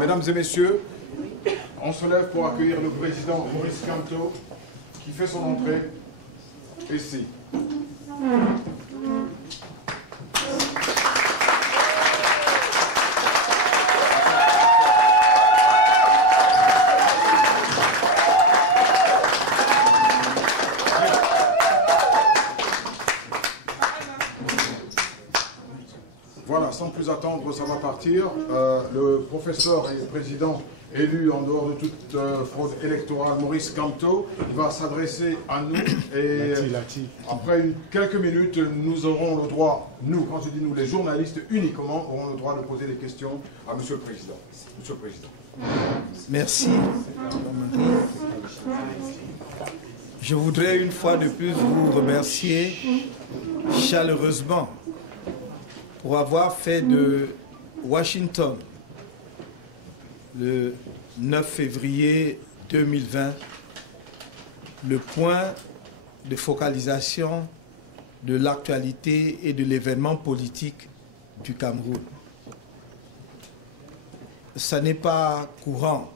Mesdames et messieurs, on se lève pour accueillir le président Maurice Kamto qui fait son entrée ici. Voilà, sans plus attendre, ça va partir. Le professeur et le président élu en dehors de toute fraude électorale, Maurice Kamto, va s'adresser à nous et après quelques minutes, nous aurons le droit, nous, quand je dis nous, les journalistes uniquement, auront le droit de poser des questions à Monsieur le Président. Monsieur le Président. Merci. Je voudrais une fois de plus vous remercier chaleureusement pour avoir fait de Washington, le 9 février 2020, le point de focalisation de l'actualité et de l'événement politique du Cameroun. Ça n'est pas courant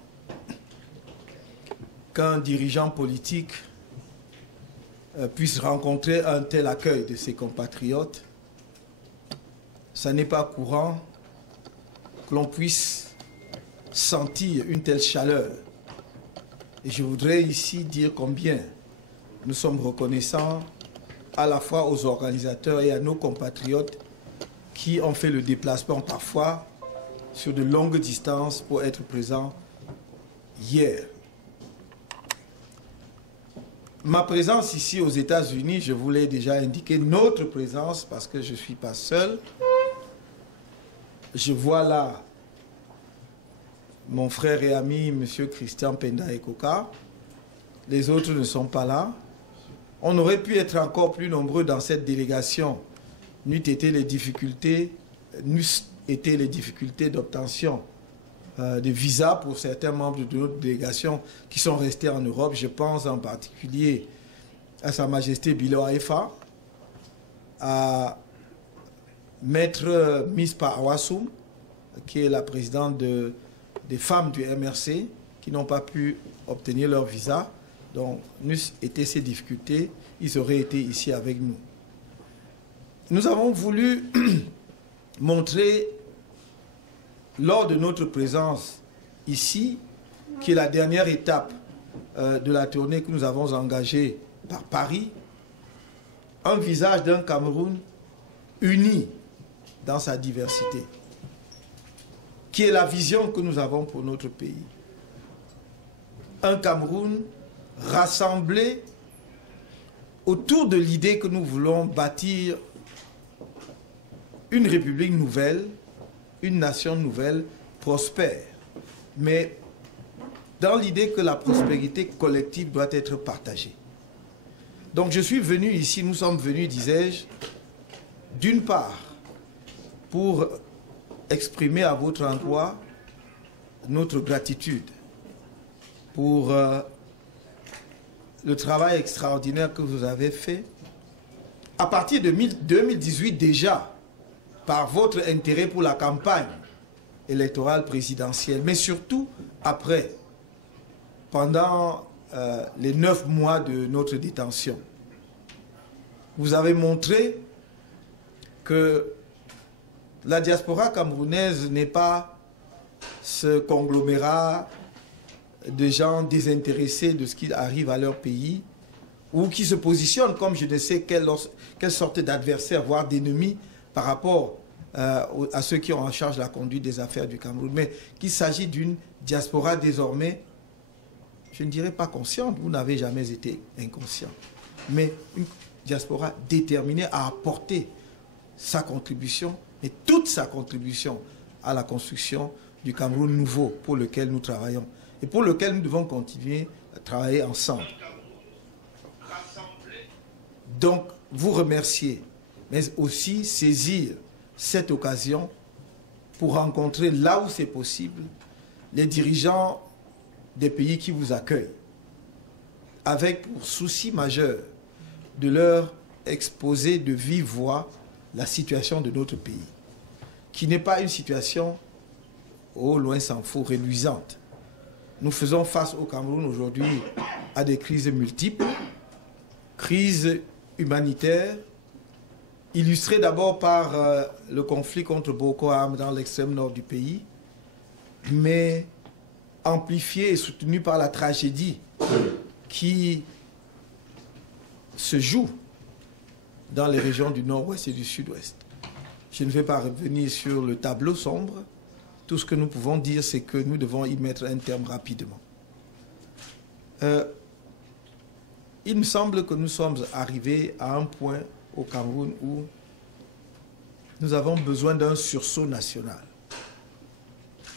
qu'un dirigeant politique puisse rencontrer un tel accueil de ses compatriotes. Ça n'est pas courant que l'on puisse sentir une telle chaleur. Et je voudrais ici dire combien nous sommes reconnaissants à la fois aux organisateurs et à nos compatriotes qui ont fait le déplacement parfois sur de longues distances pour être présents hier. Ma présence ici aux États-Unis, je vous l'ai déjà indiqué, notre présence, parce que je ne suis pas seul. Je vois là mon frère et ami, M. Christian Penda Ekoka. Les autres ne sont pas là. On aurait pu être encore plus nombreux dans cette délégation, n'eût été les difficultés d'obtention de visa pour certains membres de notre délégation qui sont restés en Europe. Je pense en particulier à Sa Majesté Bilo Aefa, à Maître Mispa Awassoum, qui est la présidente des femmes du MRC, qui n'ont pas pu obtenir leur visa. Donc, n'eussent été ces difficultés, ils auraient été ici avec nous. Nous avons voulu montrer, lors de notre présence ici, qui est la dernière étape de la tournée que nous avons engagée par Paris, un visage d'un Cameroun uni dans sa diversité, qui est la vision que nous avons pour notre pays. Un Cameroun rassemblé autour de l'idée que nous voulons bâtir une république nouvelle, une nation nouvelle, prospère, mais dans l'idée que la prospérité collective doit être partagée. Donc je suis venu ici, nous sommes venus, disais-je, d'une part, pour exprimer à votre endroit notre gratitude pour le travail extraordinaire que vous avez fait. À partir de 2018 déjà, par votre intérêt pour la campagne électorale présidentielle, mais surtout après, pendant les 9 mois de notre détention. Vous avez montré que la diaspora camerounaise n'est pas ce conglomérat de gens désintéressés de ce qui arrive à leur pays ou qui se positionnent comme je ne sais quelle sorte d'adversaire, voire d'ennemi par rapport à ceux qui ont en charge la conduite des affaires du Cameroun, mais qu'il s'agit d'une diaspora désormais, je ne dirais pas consciente, vous n'avez jamais été inconscient, mais une diaspora déterminée à apporter sa contribution, et toute sa contribution à la construction du Cameroun nouveau pour lequel nous travaillons et pour lequel nous devons continuer à travailler ensemble. Donc, vous remercier, mais aussi saisir cette occasion pour rencontrer là où c'est possible les dirigeants des pays qui vous accueillent, avec pour souci majeur de leur exposer de vive voix la situation de notre pays, qui n'est pas une situation, oh loin s'en faut, réluisante. Nous faisons face au Cameroun aujourd'hui à des crises multiples, crises humanitaires, illustrées d'abord par le conflit contre Boko Haram dans l'extrême nord du pays, mais amplifiées et soutenues par la tragédie qui se joue dans les régions du nord-ouest et du sud-ouest. Je ne vais pas revenir sur le tableau sombre. Tout ce que nous pouvons dire, c'est que nous devons y mettre un terme rapidement. Il me semble que nous sommes arrivés à un point au Cameroun où nous avons besoin d'un sursaut national.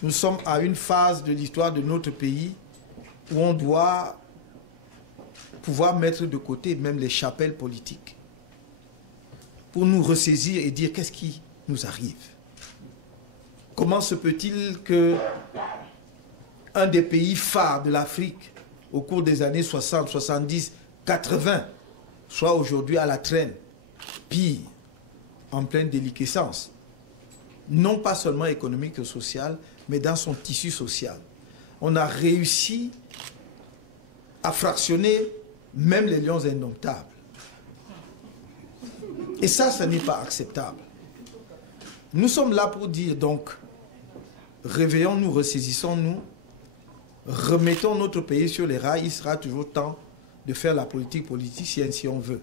Nous sommes à une phase de l'histoire de notre pays où on doit pouvoir mettre de côté même les chapelles politiques pour nous ressaisir et dire qu'est-ce qui nous arrive. Comment se peut-il que un des pays phares de l'Afrique au cours des années 60, 70, 80 soit aujourd'hui à la traîne, pire, en pleine déliquescence, non pas seulement économique et sociale, mais dans son tissu social. On a réussi à fractionner même les lions indomptables. Et ça, ce n'est pas acceptable. Nous sommes là pour dire donc, réveillons-nous, ressaisissons-nous, remettons notre pays sur les rails. Il sera toujours temps de faire la politique politicienne si on veut.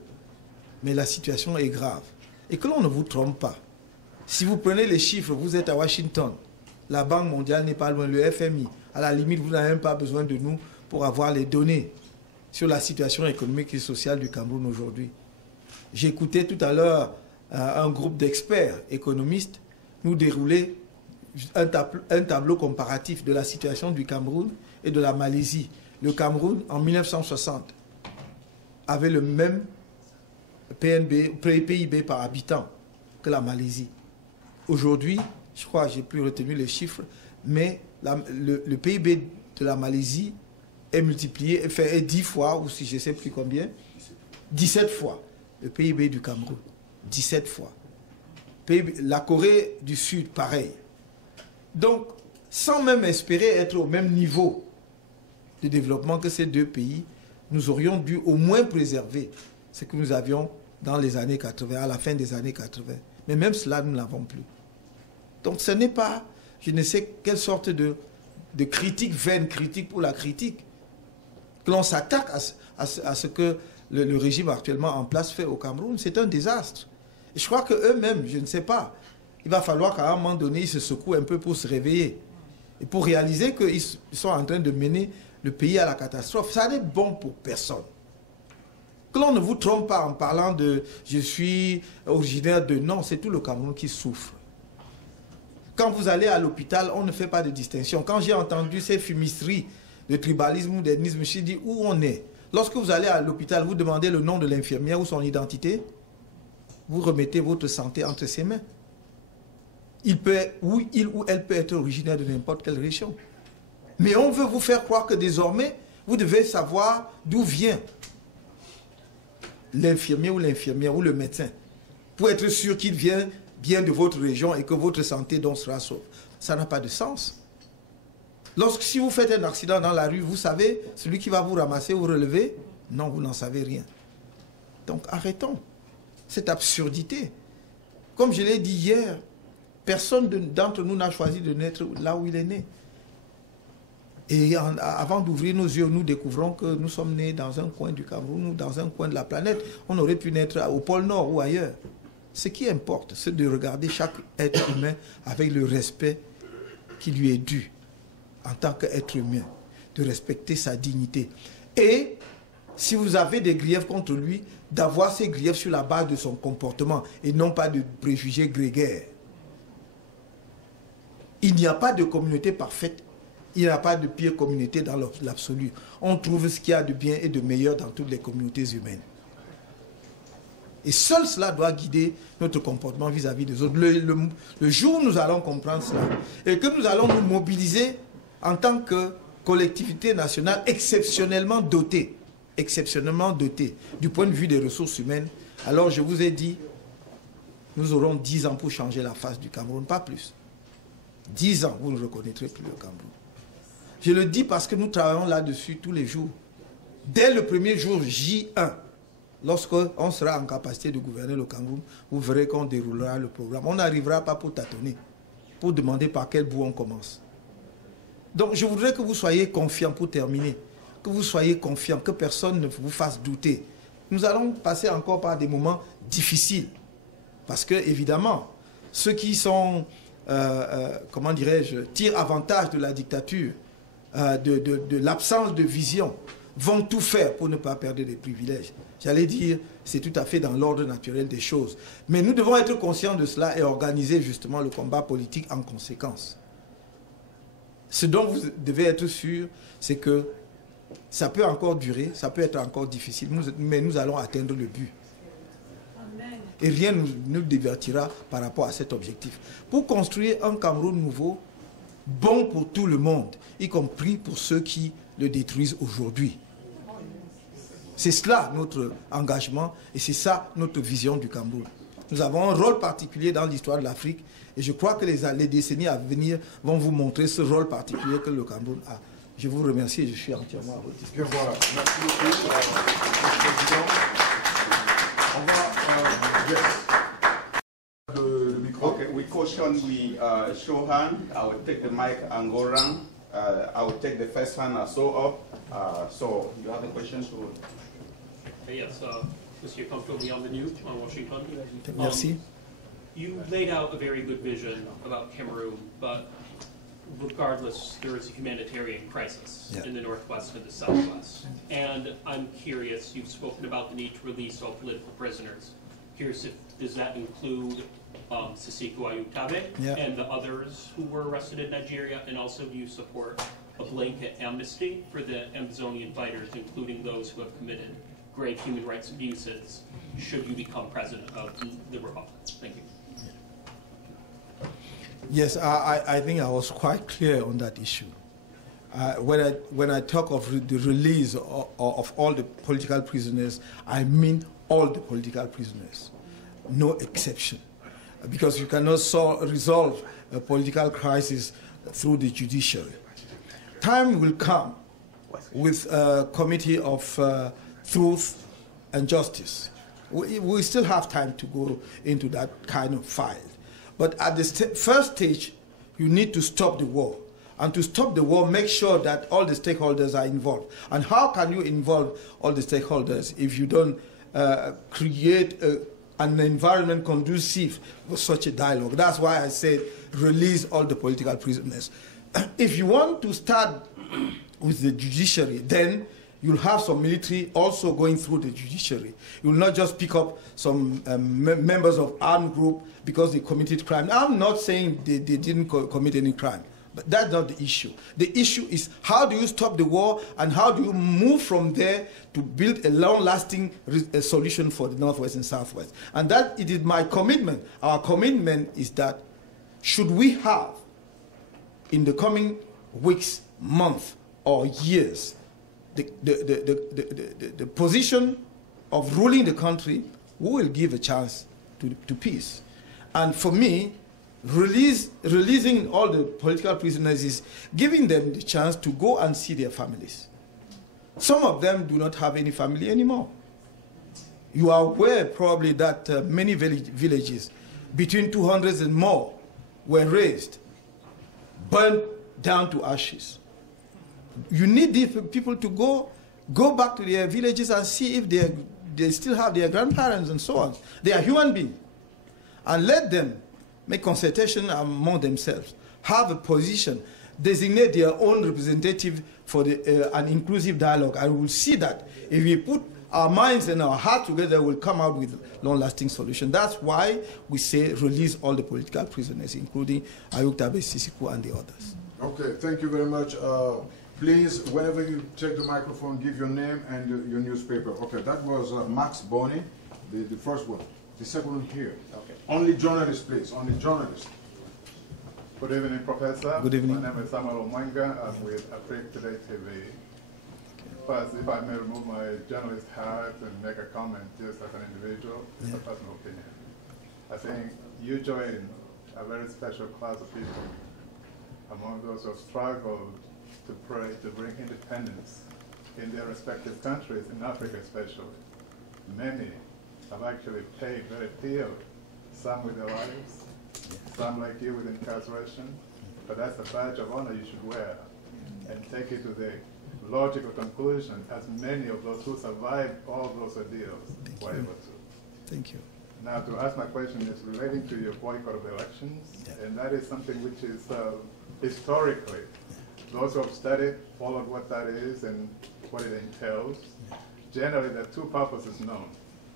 Mais la situation est grave. Et que l'on ne vous trompe pas. Si vous prenez les chiffres, vous êtes à Washington, la Banque mondiale n'est pas loin, le FMI. À la limite, vous n'avez même pas besoin de nous pour avoir les données sur la situation économique et sociale du Cameroun aujourd'hui. J'écoutais tout à l'heure un groupe d'experts économistes nous dérouler un tableau comparatif de la situation du Cameroun et de la Malaisie. Le Cameroun, en 1960, avait le même PIB par habitant que la Malaisie. Aujourd'hui, je crois, j'ai plus retenu les chiffres, mais le PIB de la Malaisie est multiplié, est 10 fois, ou si je ne sais plus combien, 17 fois le PIB du Cameroun. 17 fois. La Corée du Sud, pareil. Donc, sans même espérer être au même niveau de développement que ces deux pays, nous aurions dû au moins préserver ce que nous avions dans les années 80, à la fin des années 80. Mais même cela, nous ne l'avons plus. Donc ce n'est pas, je ne sais quelle sorte de critique vaine, critique pour la critique, que l'on s'attaque à ce que le régime actuellement en place fait au Cameroun. C'est un désastre. Et je crois qu'eux-mêmes, je ne sais pas, il va falloir qu'à un moment donné, ils se secouent un peu pour se réveiller. Et pour réaliser qu'ils sont en train de mener le pays à la catastrophe. Ça n'est bon pour personne. Que l'on ne vous trompe pas en parlant de « je suis originaire de » non, c'est tout le Cameroun qui souffre. Quand vous allez à l'hôpital, on ne fait pas de distinction. Quand j'ai entendu ces fumisteries de tribalisme ou d'ethnisme, je me dis où on est. Lorsque vous allez à l'hôpital, vous demandez le nom de l'infirmière ou son identité, vous remettez votre santé entre ses mains. Il ou elle peut être originaire de n'importe quelle région. Mais on veut vous faire croire que désormais, vous devez savoir d'où vient l'infirmier ou l'infirmière ou le médecin, pour être sûr qu'il vient bien de votre région et que votre santé donc sera sauve. Ça n'a pas de sens. Si vous faites un accident dans la rue, vous savez, celui qui va vous ramasser ou relever, non, vous n'en savez rien. Donc arrêtons cette absurdité. Comme je l'ai dit hier, personne d'entre nous n'a choisi de naître là où il est né. Et avant d'ouvrir nos yeux, nous découvrons que nous sommes nés dans un coin du Cameroun ou dans un coin de la planète. On aurait pu naître au pôle Nord ou ailleurs. Ce qui importe, c'est de regarder chaque être humain avec le respect qui lui est dû en tant qu'être humain, de respecter sa dignité. Et si vous avez des griefs contre lui, d'avoir ces griefs sur la base de son comportement et non pas de préjugés grégaires. Il n'y a pas de communauté parfaite. Il n'y a pas de pire communauté dans l'absolu. On trouve ce qu'il y a de bien et de meilleur dans toutes les communautés humaines. Et seul cela doit guider notre comportement vis-à-vis des autres. Le jour où nous allons comprendre cela et que nous allons nous mobiliser en tant que collectivité nationale exceptionnellement dotée du point de vue des ressources humaines, alors je vous ai dit, nous aurons 10 ans pour changer la face du Cameroun, pas plus. 10 ans, vous ne reconnaîtrez plus le Cameroun. Je le dis parce que nous travaillons là-dessus tous les jours. Dès le premier jour J1, lorsqu'on sera en capacité de gouverner le Cameroun, vous verrez qu'on déroulera le programme. On n'arrivera pas pour tâtonner, pour demander par quel bout on commence. Donc je voudrais que vous soyez confiants pour terminer, que vous soyez confiants, que personne ne vous fasse douter. Nous allons passer encore par des moments difficiles, parce que évidemment, ceux qui sont, comment dirais-je, tirent avantage de la dictature, de l'absence de vision, vont tout faire pour ne pas perdre des privilèges. J'allais dire, c'est tout à fait dans l'ordre naturel des choses. Mais nous devons être conscients de cela et organiser justement le combat politique en conséquence. Ce dont vous devez être sûr, c'est que ça peut encore durer, ça peut être encore difficile, mais nous allons atteindre le but. Et rien ne nous divertira par rapport à cet objectif. Pour construire un Cameroun nouveau, bon pour tout le monde, y compris pour ceux qui le détruisent aujourd'hui. C'est cela notre engagement et c'est ça notre vision du Cameroun. Nous avons un rôle particulier dans l'histoire de l'Afrique et je crois que les décennies à venir vont vous montrer ce rôle particulier que le Cameroun a. Je vous remercie et je suis entièrement à votre disposition. Voilà. Merci beaucoup, Monsieur le Président. On va... le micro. Okay, we caution, we show hand. I will take the mic and go around. I will take the first hand and so up. So you have the questions? Yes, Monsieur Kamto, bienvenue on Washington. Merci. You laid out a very good vision about Cameroon, but regardless, there is a humanitarian crisis in the Northwest and the Southwest. And I'm curious, you've spoken about the need to release all political prisoners. Curious if, does that include Sisiku Ayutabe and the others who were arrested in Nigeria? And also, do you support a blanket amnesty for the Amazonian fighters, including those who have committed grave human rights abuses, should you become president of the Republic? Thank you. Yes, I think I was quite clear on that issue. When I talk of the release of all the political prisoners, I mean all the political prisoners, no exception. Because you cannot resolve a political crisis through the judiciary. Time will come with a committee of truth and justice. We still have time to go into that kind of fight. But at the first stage, you need to stop the war. And to stop the war, make sure that all the stakeholders are involved. And how can you involve all the stakeholders if you don't create an environment conducive for such a dialogue? That's why I said release all the political prisoners. If you want to start with the judiciary, then you'll have some military also going through the judiciary. You will not just pick up some members of armed group because they committed crime. I'm not saying they didn't commit any crime, but that's not the issue. The issue is how do you stop the war and how do you move from there to build a long-lasting solution for the Northwest and Southwest. And that it is my commitment. Our commitment is that should we have in the coming weeks, months, or years the position of ruling the country, we will give a chance to peace. And for me, releasing all the political prisoners is giving them the chance to go and see their families. Some of them do not have any family anymore. You are aware probably that many villages, between 200 and more, were razed, burned down to ashes. You need these people to go back to their villages and see if they still have their grandparents and so on. They are human beings. And let them make consultation among themselves, have a position, designate their own representative for an inclusive dialogue. And we will see that if we put our minds and our heart together, we'll come out with long-lasting solution. That's why we say release all the political prisoners, including Ayutabe, Sisiku, and the others. Okay, thank you very much. Please, whenever you take the microphone, give your name and your newspaper. Okay, that was Max Boni, the first one. The second one here. Okay. Only journalists, please. Only journalists. Good evening, Professor. Good evening. My name is Samuel Omwenga. I'm with Afrique Today TV. First, if I may remove my journalist hat and make a comment just as an individual, it's a personal opinion. I think you join a very special class of people among those who have struggled to pray to bring independence in their respective countries, in Africa especially. Many have actually paid very dearly, some with their lives, some like you with incarceration, but that's a badge of honor you should wear and take it to the logical conclusion as many of those who survived all those ordeals were able to. Thank you. Now, to ask my question is relating to your boycott of elections, and that is something which is historically, those who have studied, followed what that is and what it entails. Generally, there are two purposes known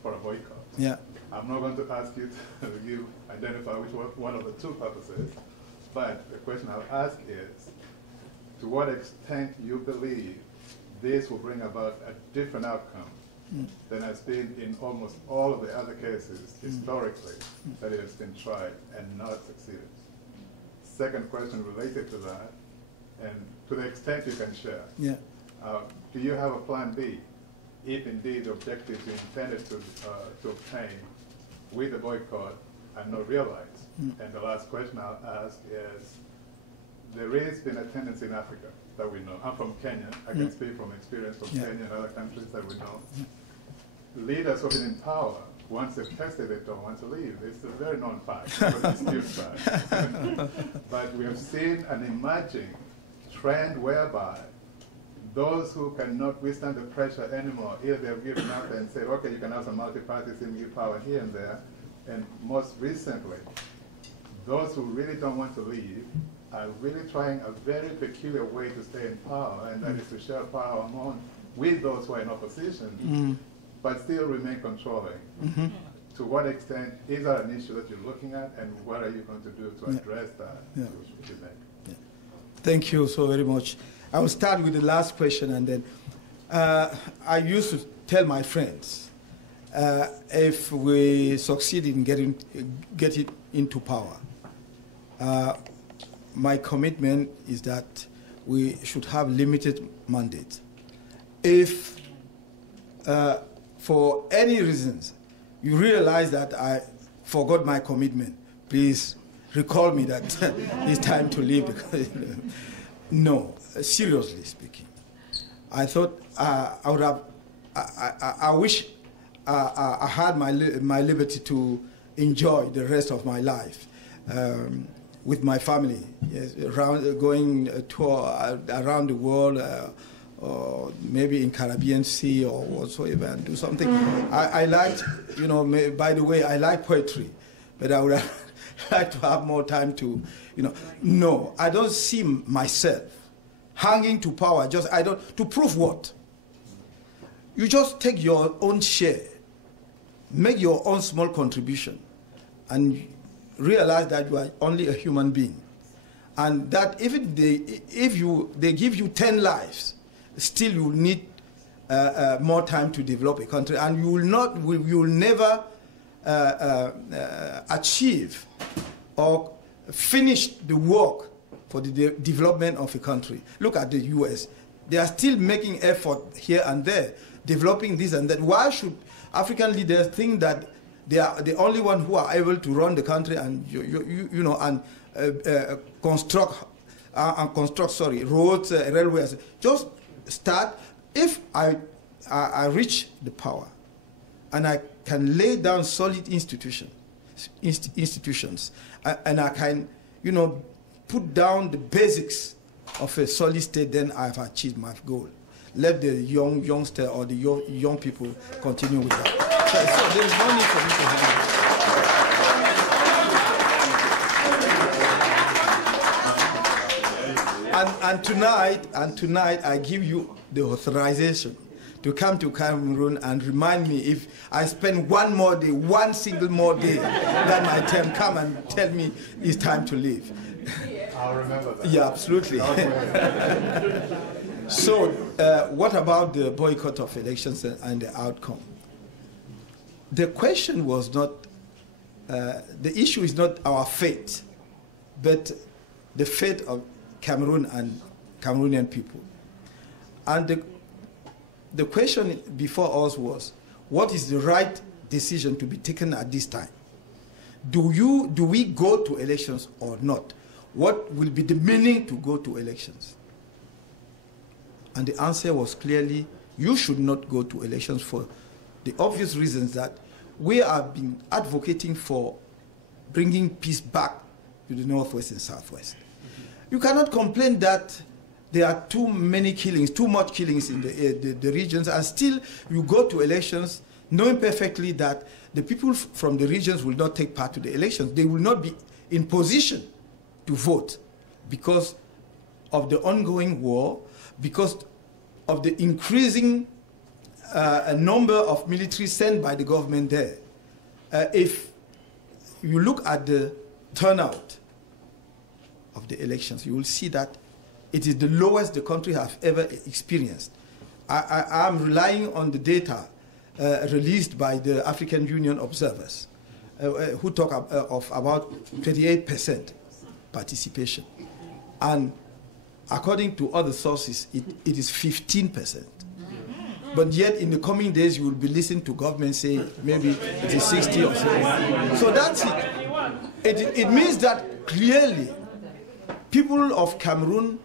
for a boycott. Yeah. I'm not going to ask you to identify which one of the two purposes, but the question I'll ask is, to what extent you believe this will bring about a different outcome than has been in almost all of the other cases historically that it has been tried and not succeeded. Second question related to that, and to the extent you can share, do you have a plan B if indeed the objectives you intended to obtain with the boycott are not realized? And the last question I'll ask is, there has been a tendency in Africa that we know. I'm from Kenya. I can speak from experience from Kenya and other countries that we know. Leaders who have been in power, once they've tested it, don't want to leave. It's a very known fact. But we have seen an emerging trend whereby those who cannot withstand the pressure anymore, either they've given up and said, okay, you can have some multi-party system, give power here and there. And most recently, those who really don't want to leave are really trying a very peculiar way to stay in power, and that is to share power among with those who are in opposition, but still remain controlling. To what extent is that an issue that you're looking at, and what are you going to do to address that? Thank you so very much. I will start with the last question, and then I used to tell my friends, if we succeed in getting into power, my commitment is that we should have limited mandate. If for any reasons you realize that I forgot my commitment, please recall me that it's time to leave. Because, no, seriously speaking, I thought I would have. I wish I had my liberty to enjoy the rest of my life with my family, going tour around the world, or maybe in Caribbean Sea or whatsoever, and do something. I liked, by the way, I like poetry, but I would like to have more time to, No, I don't see myself hanging to power. To prove what? You just take your own share, make your own small contribution, and realize that you are only a human being, and that if they give you 10 lives, still you need more time to develop a country, and you will never achieve or finish the work for the development of a country. Look at the U.S. They are still making effort here and there, developing this and that. Why should African leaders think that they are the only one who are able to run the country and construct roads, railways? Just start. If I reach the power, and I can lay down solid institutions, and I can, put down the basics of a solid state, then I've achieved my goal. Let the youngster or the young people continue with that. So there's no need for me to have. And tonight I give you the authorization to come to Cameroon and remind me if I spend one single more day that my term, come and tell me it's time to leave. I'll remember that. Yeah, absolutely. So, what about the boycott of elections and the outcome? The question was not, the issue is not our fate, but the fate of Cameroon and Cameroonian people. And the question before us was, what is the right decision to be taken at this time? Do we go to elections or not? What will be the meaning to go to elections? And the answer was clearly, you should not go to elections for the obvious reasons that we have been advocating for bringing peace back to the Northwest and Southwest. You cannot complain that there are too much killings in the regions, and still you go to elections knowing perfectly that the people from the regions will not take part to the elections. They will not be in position to vote because of the ongoing war, because of the increasing number of military sent by the government there. If you look at the turnout of the elections, you will see that it is the lowest the country has ever experienced. I am relying on the data released by the African Union observers, who talk of about 28% participation. And according to other sources, it is 15%. But yet, in the coming days, you will be listening to government say maybe it is 60 or so. So that's it. It means that clearly, people of Cameroon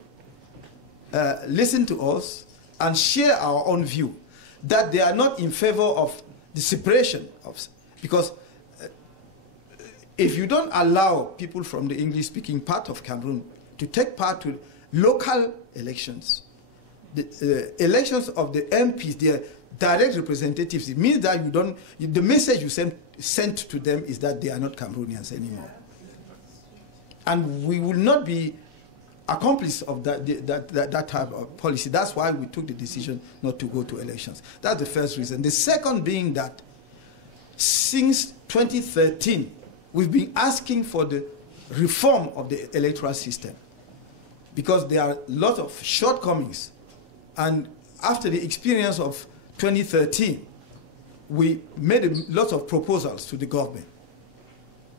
listen to us and share our own view that they are not in favor of the separation of, because if you don't allow people from the English-speaking part of Cameroon to take part to local elections, the elections of the MPs, their direct representatives, it means that the message you sent to them is that they are not Cameroonians anymore. And we will not be accomplice of that type of policy. That's why we took the decision not to go to elections. That's the first reason. The second being that since 2013, we've been asking for the reform of the electoral system because there are lots of shortcomings. And after the experience of 2013, we made a lot of proposals to the government,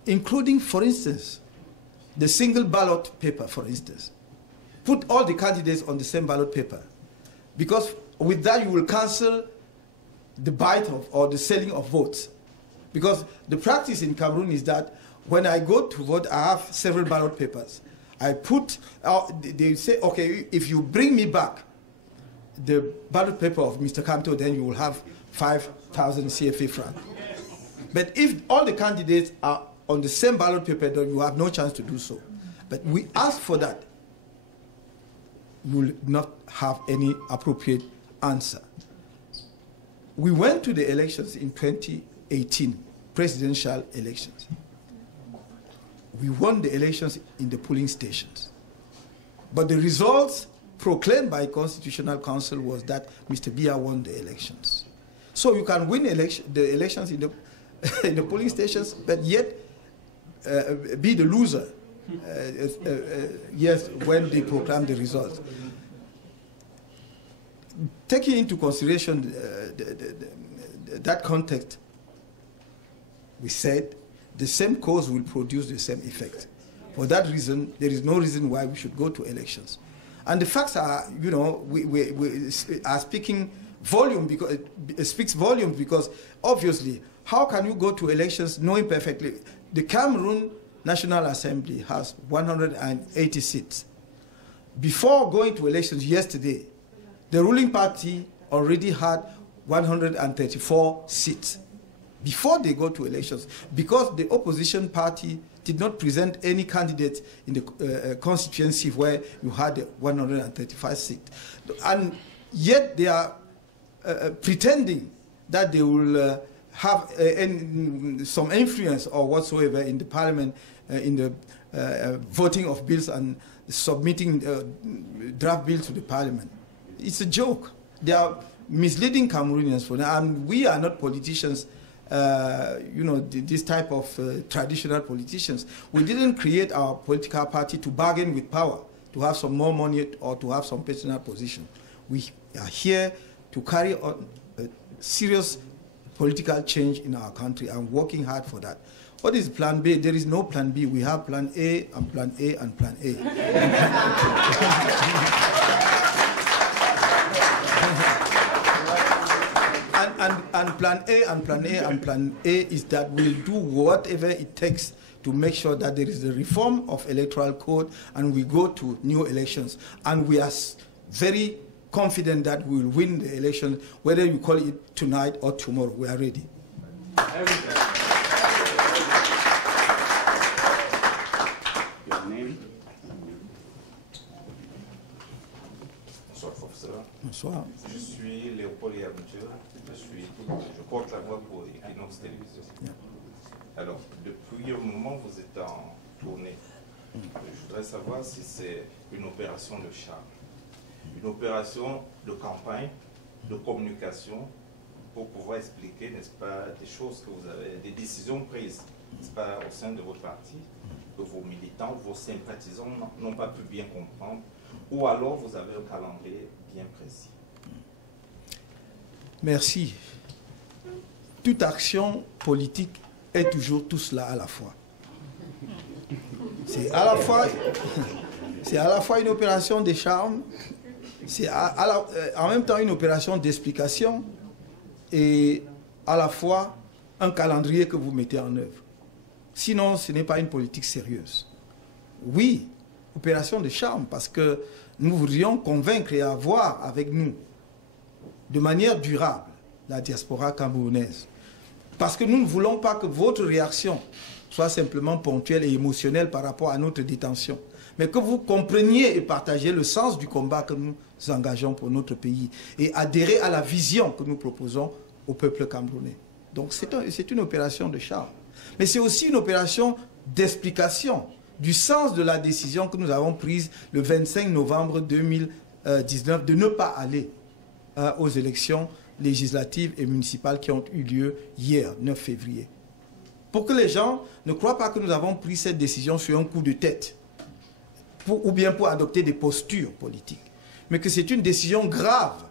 including, for instance, the single ballot paper, for instance. Put all the candidates on the same ballot paper, because with that you will cancel the bite of or the selling of votes. Because the practice in Cameroon is that when I go to vote, I have several ballot papers. I put, they say, okay, if you bring me back the ballot paper of Mr. Kamto, then you will have 5,000 CFA francs. But if all the candidates are on the same ballot paper, then you have no chance to do so. But we ask for that. You will not have any appropriate answer. We went to the elections in 2018, presidential elections. We won the elections in the polling stations. But the results proclaimed by Constitutional Council was that Mr. Biya won the elections. So you can win the elections in the polling stations, but yet be the loser. Yes, when they proclaim the results. Taking into consideration that context, we said the same cause will produce the same effect. For that reason, there is no reason why we should go to elections. And the facts are, you know, we are speaking volume because it speaks volume because obviously, how can you go to elections knowing perfectly the Cameroon National Assembly has 180 seats. Before going to elections yesterday, the ruling party already had 134 seats before they go to elections because the opposition party did not present any candidate in the constituency where you had 135 seats. And yet they are pretending that they will have some influence or whatsoever in the parliament, in the voting of bills and submitting draft bills to the parliament. It's a joke. They are misleading Cameroonians for now, and we are not politicians, you know, this type of traditional politicians. We didn't create our political party to bargain with power, to have some more money or to have some personal position. We are here to carry on a serious political change in our country and working hard for that. What is plan B? There is no plan B. We have plan A and plan A and plan A. and plan A and plan A and plan A is that we'll do whatever it takes to make sure that there is a reform of electoral code and we go to new elections. And we are very confident that we will win the election, whether you call it tonight or tomorrow. We are ready. Your name? Bonsoir, professeur. Bonsoir. Je suis Léopold Yabouture. Je porte la voix pour Equinox Télévision. Yeah. Alors, depuis un moment, vous êtes en tournée. Je voudrais savoir si c'est une opération de charme, une opération de campagne, de communication, pour pouvoir expliquer, n'est-ce pas, des choses que vous avez, des décisions prises, n'est-ce pas, au sein de votre parti, que vos militants, vos sympathisants n'ont pas pu bien comprendre, ou alors vous avez un calendrier bien précis. Merci. Toute action politique est toujours tout cela à la fois. C'est à la fois une opération de charme, c'est en même temps une opération d'explication et à la fois un calendrier que vous mettez en œuvre. Sinon, ce n'est pas une politique sérieuse. Oui, opération de charme, parce que nous voudrions convaincre et avoir avec nous, de manière durable, la diaspora camerounaise. Parce que nous ne voulons pas que votre réaction soit simplement ponctuelle et émotionnelle par rapport à notre détention, mais que vous compreniez et partagiez le sens du combat que nous engageons pour notre pays et adhérer à la vision que nous proposons au peuple camerounais. Donc c'est une opération de charme. Mais c'est aussi une opération d'explication du sens de la décision que nous avons prise le 25 novembre 2019 de ne pas aller aux élections législatives et municipales qui ont eu lieu hier, 9 février. Pour que les gens ne croient pas que nous avons pris cette décision sur un coup de tête, ou bien pour adopter des postures politiques, mais que c'est une décision grave,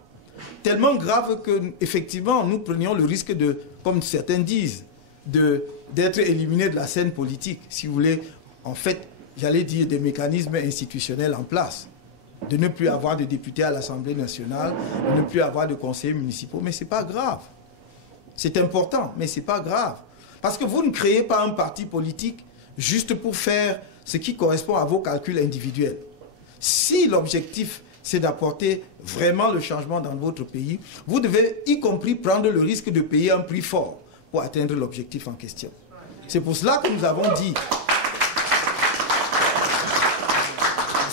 tellement grave que effectivement nous prenions le risque de, comme certains disent, d'être éliminés de la scène politique, si vous voulez, en fait, j'allais dire des mécanismes institutionnels en place, de ne plus avoir de députés à l'Assemblée nationale, de ne plus avoir de conseillers municipaux, mais ce n'est pas grave. C'est important, mais ce n'est pas grave. Parce que vous ne créez pas un parti politique juste pour faire ce qui correspond à vos calculs individuels. Si l'objectif, c'est d'apporter vraiment le changement dans votre pays, vous devez y compris prendre le risque de payer un prix fort pour atteindre l'objectif en question. C'est pour cela que nous avons dit...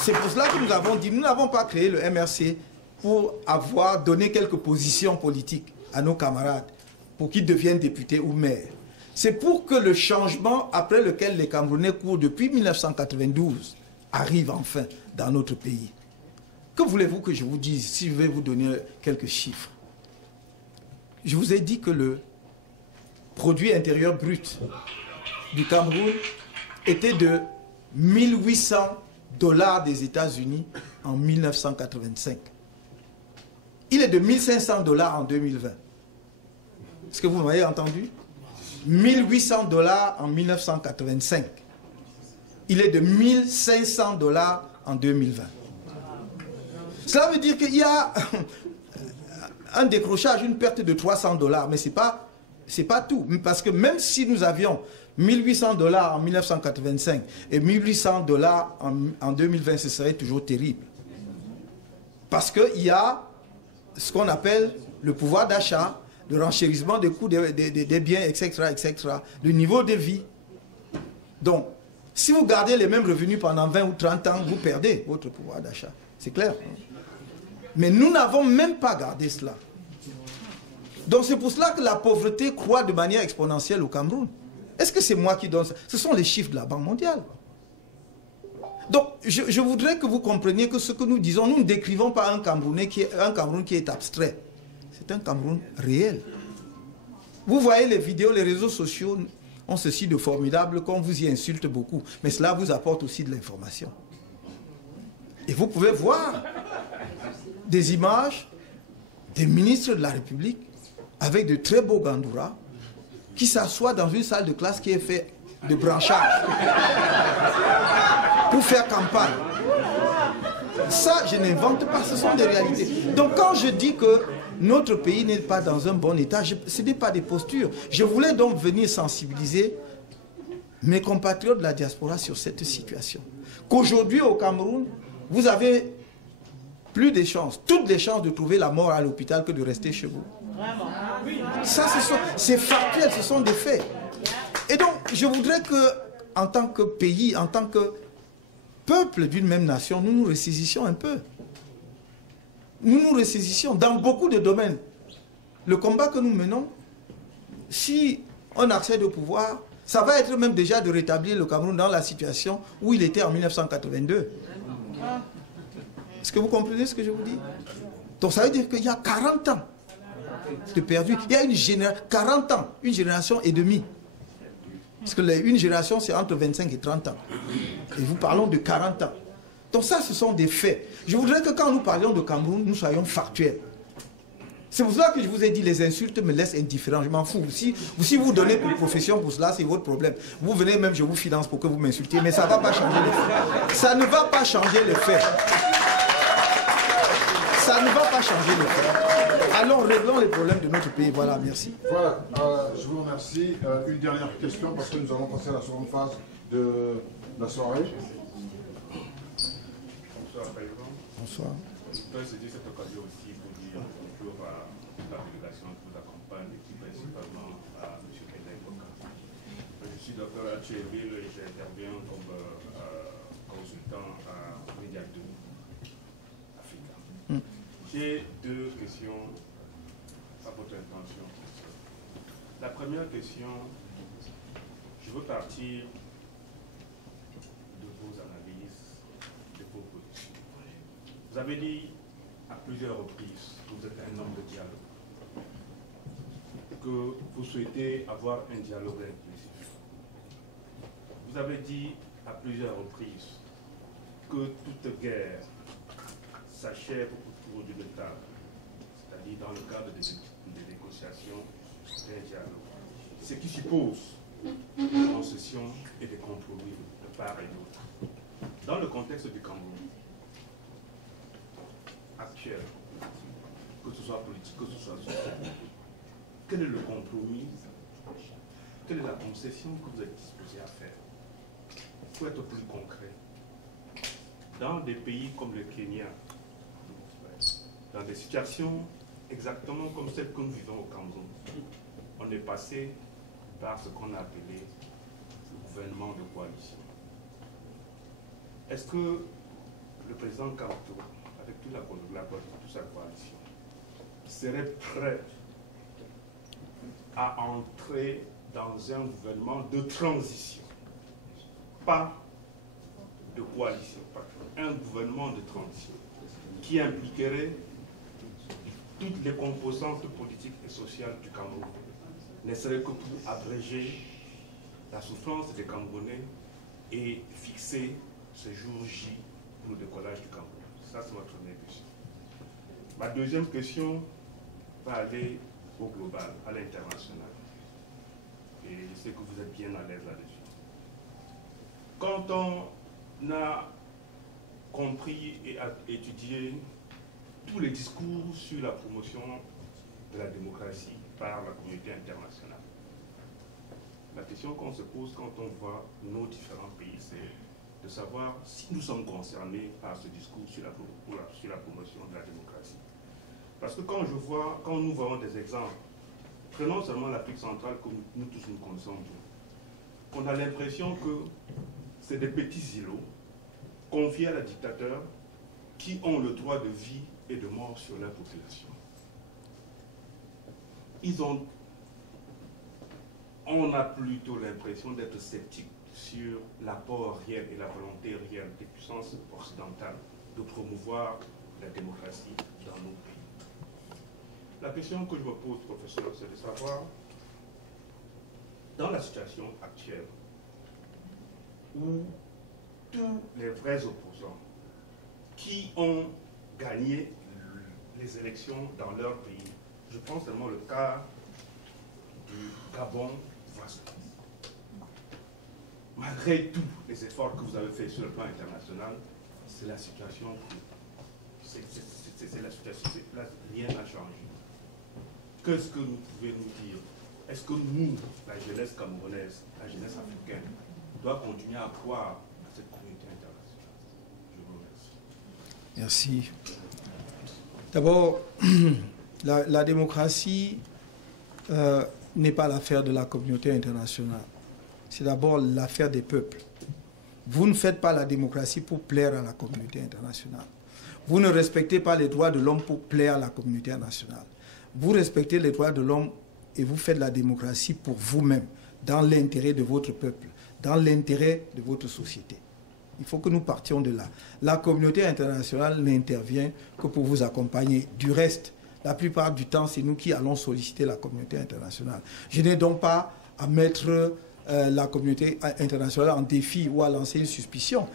C'est pour cela que nous avons dit, nous n'avons pas créé le MRC pour avoir donné quelques positions politiques à nos camarades, pour qu'ils deviennent députés ou maires. C'est pour que le changement après lequel les Camerounais courent depuis 1992 arrive enfin dans notre pays. Que voulez-vous que je vous dise, si je vais vous donner quelques chiffres? Je vous ai dit que le produit intérieur brut du Cameroun était de 1800 $ des États-Unis en 1985. Il est de 1500 $ en 2020. Est-ce que vous m'avez entendu? 1800 $ en 1985. Il est de 1500 $ en 2020. Cela veut dire qu'il y a un décrochage, une perte de 300 $, mais c'est pas tout. Parce que même si nous avions 1800 $ en 1985 et 1800 $ en 2020, ce serait toujours terrible. Parce qu'il y a ce qu'on appelle le pouvoir d'achat, le renchérissement des coûts des biens, etc., etc., le niveau de vie. Donc, si vous gardez les mêmes revenus pendant 20 ou 30 ans, vous perdez votre pouvoir d'achat. C'est clair. Mais nous n'avons même pas gardé cela. Donc c'est pour cela que la pauvreté croît de manière exponentielle au Cameroun. Est-ce que c'est moi qui donne ça? Ce sont les chiffres de la Banque mondiale. Donc je voudrais que vous compreniez que ce que nous disons, nous ne décrivons pas un Cameroun qui est abstrait. C'est un Cameroun réel. Vous voyez les vidéos, les réseaux sociaux ont ceci de formidable qu'on vous y insulte beaucoup. Mais cela vous apporte aussi de l'information. Et vous pouvez voir des images des ministres de la République avec de très beaux gandouras qui s'assoient dans une salle de classe qui est faite de branchage pour faire campagne. Ça, je n'invente pas, ce sont des réalités. Donc quand je dis que notre pays n'est pas dans un bon état, ce n'est pas des postures. Je voulais donc venir sensibiliser mes compatriotes de la diaspora sur cette situation. Qu'aujourd'hui au Cameroun, vous avez plus de chances, toutes les chances de trouver la mort à l'hôpital que de rester chez vous. Ça, c'est factuel, ce sont des faits. Et donc, je voudrais que, en tant que pays, en tant que peuple d'une même nation, nous nous ressaisissions un peu. Nous nous ressaisissions dans beaucoup de domaines. Le combat que nous menons, si on accède au pouvoir, ça va être même déjà de rétablir le Cameroun dans la situation où il était en 1982. Est-ce que vous comprenez ce que je vous dis? Donc ça veut dire qu'il y a 40 ans de perdu. Il y a une génération, 40 ans, une génération et demie. Parce que une génération, c'est entre 25 et 30 ans. Et vous parlons de 40 ans. Donc ça, ce sont des faits. Je voudrais que quand nous parlions de Cameroun, nous soyons factuels. C'est pour cela que je vous ai dit, les insultes me laissent indifférent. Je m'en fous. Si vous donnez pour profession pour cela, c'est votre problème. Vous venez même, je vous finance pour que vous m'insultiez, mais ça ne va pas changer les faits. Ça ne va pas changer les faits. Ça ne va pas changer les faits. Allons, réglons les problèmes de notre pays. Voilà, merci. Voilà, je vous remercie. Une dernière question, parce que nous allons passer à la seconde phase de la soirée. Bonsoir, Président. Bonsoir. Je voudrais saisir cette occasion aussi pour dire bonjour à la délégation qui vous accompagne et puis principalement à M. Kenneth Boka. Je suis Dr. Acheville et j'interviens comme consultant à Média 2 Africa. J'ai deux questions à votre intention. La première question, je veux partir de vos analyses, de vos positions. Vous avez dit à plusieurs reprises que vous êtes un homme de dialogue, que vous souhaitez avoir un dialogue inclusif. Vous avez dit à plusieurs reprises que toute guerre s'achève autour d'une table, c'est-à-dire dans le cadre des négociations d'un dialogue. Ce qui suppose des concessions et des compromis de part et d'autre. Dans le contexte du Cameroun actuel, que ce soit politique, que ce soit social, quel est le compromis, quelle est la concession que vous êtes disposé à faire? Pour être plus concret, dans des pays comme le Kenya, dans des situations exactement comme celles que nous vivons au Cameroun, on est passé par ce qu'on a appelé le gouvernement de coalition. Est-ce que le président Kamto, avec toute sa coalition, serait prêt à entrer dans un gouvernement de transition, pas de coalition, un gouvernement de transition qui impliquerait toutes les composantes politiques et sociales du Cameroun, ne serait que pour abréger la souffrance des Camerounais et fixer ce jour J pour le décollage du Cameroun? Ça, c'est ma première question. Ma deuxième question va aller au global, à l'international. Et je sais que vous êtes bien à l'aise là-dessus. Quand on a compris et a étudié tous les discours sur la promotion de la démocratie par la communauté internationale, la question qu'on se pose quand on voit nos différents pays, c'est de savoir si nous sommes concernés par ce discours sur la promotion de la démocratie. Parce que quand nous voyons des exemples, prenons seulement l'Afrique centrale que nous tous nous connaissons bien, on a l'impression que c'est des petits îlots confiés à la dictateur qui ont le droit de vie et de mort sur leur population. On a plutôt l'impression d'être sceptique sur l'apport réel et la volonté réelle des puissances occidentales de promouvoir la démocratie dans nos pays. La question que je me pose, professeur, c'est de savoir, dans la situation actuelle, où tous les vrais opposants qui ont gagné les élections dans leur pays, je pense seulement le cas du Gabon, malgré tous les efforts que vous avez faits sur le plan international, c'est la situation, c'est la situation, rien n'a changé. Qu'est-ce que vous pouvez nous dire? Est-ce que nous, la jeunesse camerounaise, la jeunesse africaine, doit continuer à croire à cette communauté internationale? Je vous remercie. Merci. D'abord, la démocratie n'est pas l'affaire de la communauté internationale. C'est d'abord l'affaire des peuples. Vous ne faites pas la démocratie pour plaire à la communauté internationale. Vous ne respectez pas les droits de l'homme pour plaire à la communauté internationale. Vous respectez les droits de l'homme et vous faites la démocratie pour vous-même, dans l'intérêt de votre peuple, dans l'intérêt de votre société. Il faut que nous partions de là. La communauté internationale n'intervient que pour vous accompagner. Du reste, la plupart du temps, c'est nous qui allons solliciter la communauté internationale. Je n'ai donc pas à mettre la communauté internationale en défi ou à lancer une suspicion.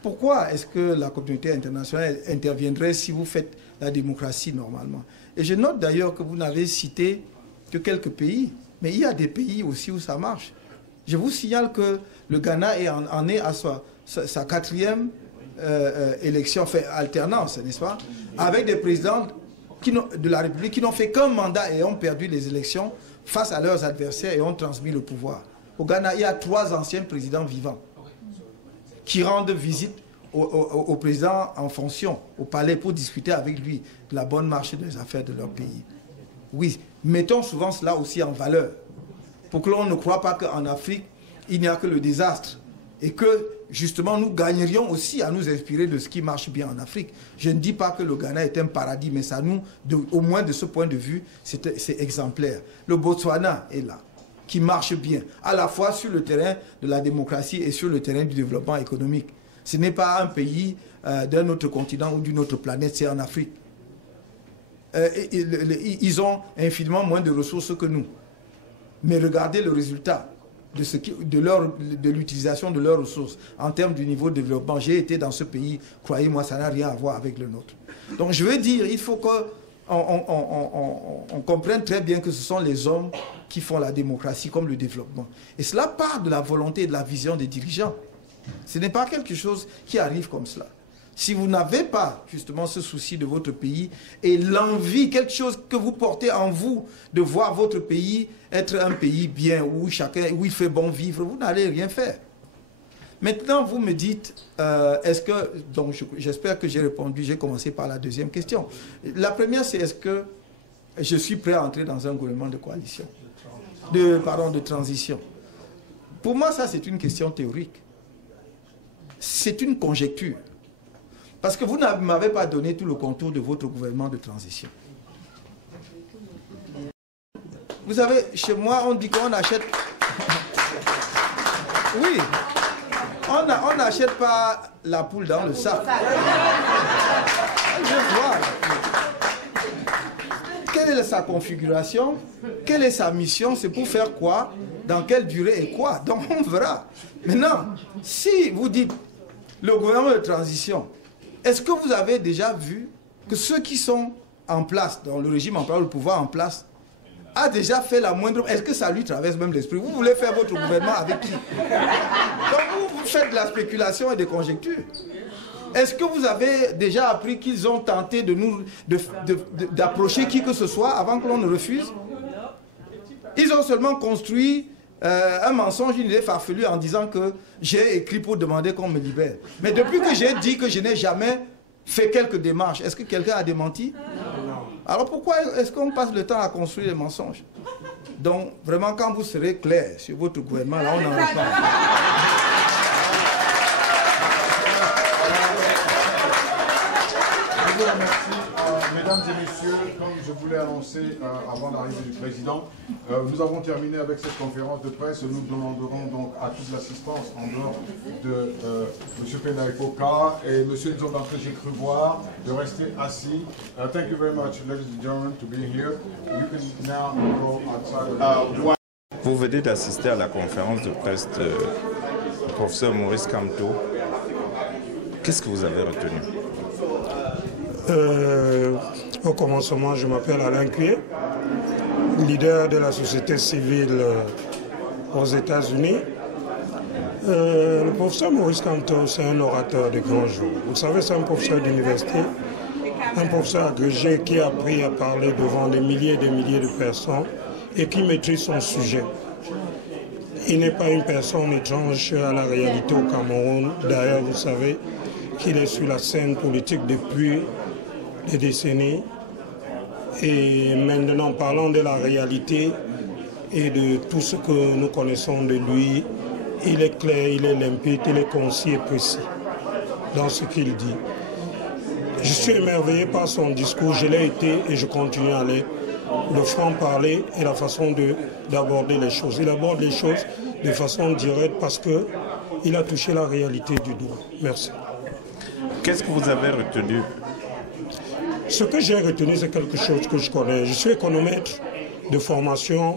Pourquoi est-ce que la communauté internationale interviendrait si vous faites la démocratie normalement? Et je note d'ailleurs que vous n'avez cité que quelques pays, mais il y a des pays aussi où ça marche. Je vous signale que le Ghana en est à sa quatrième élection, enfin alternance, n'est-ce pas, avec des présidents de la République qui n'ont fait qu'un mandat et ont perdu les élections face à leurs adversaires et ont transmis le pouvoir. Au Ghana, il y a 3 anciens présidents vivants qui rendent visite au président en fonction, au palais, pour discuter avec lui de la bonne marche des affaires de leur pays. Oui, mettons souvent cela aussi en valeur, pour que l'on ne croit pas qu'en Afrique, il n'y a que le désastre, et que, justement, nous gagnerions aussi à nous inspirer de ce qui marche bien en Afrique. Je ne dis pas que le Ghana est un paradis, mais ça nous, au moins de ce point de vue, c'est exemplaire. Le Botswana est là, qui marche bien, à la fois sur le terrain de la démocratie et sur le terrain du développement économique. Ce n'est pas un pays d'un autre continent ou d'une autre planète, c'est en Afrique. Ils ont infiniment moins de ressources que nous. Mais regardez le résultat de l'utilisation de leurs ressources en termes du niveau de développement. J'ai été dans ce pays, croyez-moi, ça n'a rien à voir avec le nôtre. Donc je veux dire, il faut qu'on comprenne très bien que ce sont les hommes qui font la démocratie comme le développement. Et cela part de la volonté et de la vision des dirigeants. Ce n'est pas quelque chose qui arrive comme cela. Si vous n'avez pas justement ce souci de votre pays et l'envie, quelque chose que vous portez en vous de voir votre pays être un pays bien, où il fait bon vivre, vous n'allez rien faire. Maintenant, vous me dites, donc j'espère que j'ai répondu, j'ai commencé par la deuxième question. La première, c'est est-ce que je suis prêt à entrer dans un gouvernement de coalition, de transition. Pour moi, ça c'est une question théorique. C'est une conjecture. Parce que vous ne m'avez pas donné tout le contour de votre gouvernement de transition. Vous savez, chez moi, on dit qu'on achète... Oui. On n'achète pas la poule dans le sac. Je vois. Quelle est sa configuration? Quelle est sa mission? C'est pour faire quoi? Dans quelle durée et quoi? Donc on verra. Maintenant, si vous dites le gouvernement de transition, est-ce que vous avez déjà vu que ceux qui sont en place, dans le régime en place, le pouvoir en place, a déjà fait la moindre... Est-ce que ça lui traverse même l'esprit? Vous voulez faire votre gouvernement avec qui? Donc vous faites de la spéculation et des conjectures. Est-ce que vous avez déjà appris qu'ils ont tenté d'approcher qui que ce soit avant que l'on ne refuse? Ils ont seulement construit un mensonge, une idée farfelue en disant que j'ai écrit pour demander qu'on me libère. Mais depuis que j'ai dit que je n'ai jamais fait quelques démarches, est-ce que quelqu'un a démenti? Non. Alors pourquoi est-ce qu'on passe le temps à construire les mensonges? Donc vraiment, quand vous serez clair sur votre gouvernement, là on en reparle. Je vous remercie. Mesdames et messieurs, comme je voulais annoncer avant l'arrivée du président, nous avons terminé avec cette conférence de presse. Nous demanderons donc à toute l'assistance en dehors de M. Pendaïpoka et M. Nzondantre, j'ai cru voir, de rester assis. Thank you very much, ladies and gentlemen, to be here. You can now go outside. Vous venez d'assister à la conférence de presse du professeur Maurice Kamto. Qu'est-ce que vous avez retenu? Au commencement, je m'appelle Alain Cuyer, leader de la société civile aux États-Unis. Le professeur Maurice Kamto, c'est un orateur de grand jour. Vous savez, c'est un professeur d'université, un professeur agrégé qui a appris à parler devant des milliers et des milliers de personnes et qui maîtrise son sujet. Il n'est pas une personne étrange à la réalité au Cameroun. D'ailleurs, vous savez qu'il est sur la scène politique depuis des décennies. Et maintenant, parlant de la réalité et de tout ce que nous connaissons de lui, il est clair, il est limpide, il est concis et précis dans ce qu'il dit. Je suis émerveillé par son discours, je l'ai été et je continue à l'être. Le franc-parler et la façon d'aborder les choses. Il aborde les choses de façon directe parce qu'il a touché la réalité du doigt. Merci. Qu'est-ce que vous avez retenu? Ce que j'ai retenu, c'est quelque chose que je connais. Je suis économètre de formation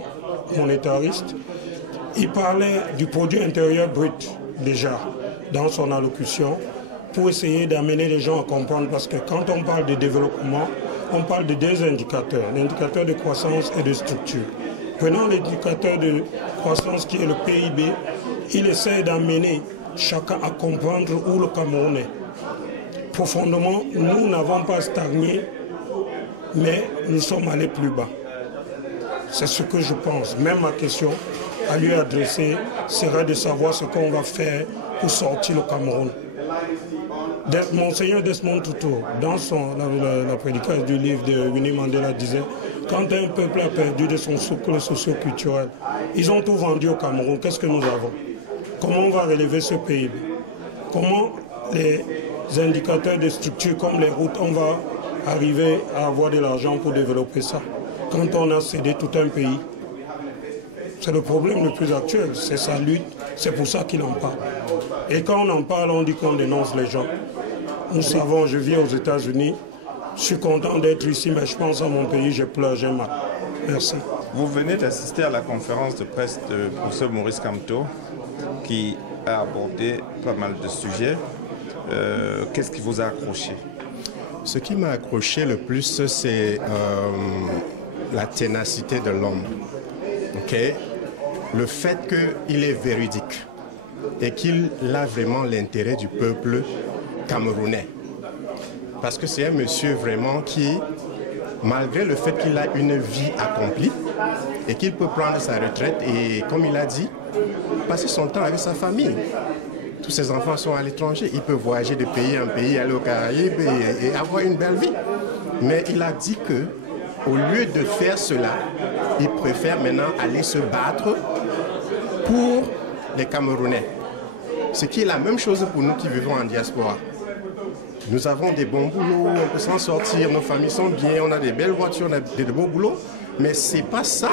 monétariste. Il parlait du produit intérieur brut, déjà, dans son allocution, pour essayer d'amener les gens à comprendre. Parce que quand on parle de développement, on parle de deux indicateurs, l'indicateur de croissance et de structure. Prenons l'indicateur de croissance qui est le PIB, il essaie d'amener chacun à comprendre où le Cameroun est. Profondément, nous n'avons pas stagné, mais nous sommes allés plus bas. C'est ce que je pense. Même ma question à lui adresser serait de savoir ce qu'on va faire pour sortir le Cameroun. Monseigneur Desmond Tutu, dans la prédication du livre de Winnie Mandela, disait quand un peuple a perdu de son socle socio-culturel, ils ont tout vendu au Cameroun, qu'est-ce que nous avons? Comment on va relever ce PIB? Comment les indicateurs de structure comme les routes, on va arriver à avoir de l'argent pour développer ça quand on a cédé tout un pays? C'est le problème le plus actuel, c'est sa lutte, c'est pour ça qu'il en parle. Et quand on en parle, on dit qu'on dénonce les gens. Nous savons, je vis aux États-Unis, je suis content d'être ici, mais je pense à mon pays, je pleure, j'ai mal. Merci. Vous venez d'assister à la conférence de presse de professeur Maurice Kamto, qui a abordé pas mal de sujets. Qu'est-ce qui vous a accroché? Ce qui m'a accroché le plus, c'est la ténacité de l'homme. Okay? Le fait qu'il est véridique et qu'il a vraiment l'intérêt du peuple camerounais. Parce que c'est un monsieur vraiment qui, malgré le fait qu'il a une vie accomplie et qu'il peut prendre sa retraite et, comme il a dit, passer son temps avec sa famille. Tous ses enfants sont à l'étranger, il peut voyager de pays en pays, aller aux Caraïbes et avoir une belle vie. Mais il a dit que, au lieu de faire cela, il préfère maintenant aller se battre pour les Camerounais. Ce qui est la même chose pour nous qui vivons en diaspora. Nous avons des bons boulots, on peut s'en sortir, nos familles sont bien, on a des belles voitures, on a des beaux boulots. Mais ce n'est pas ça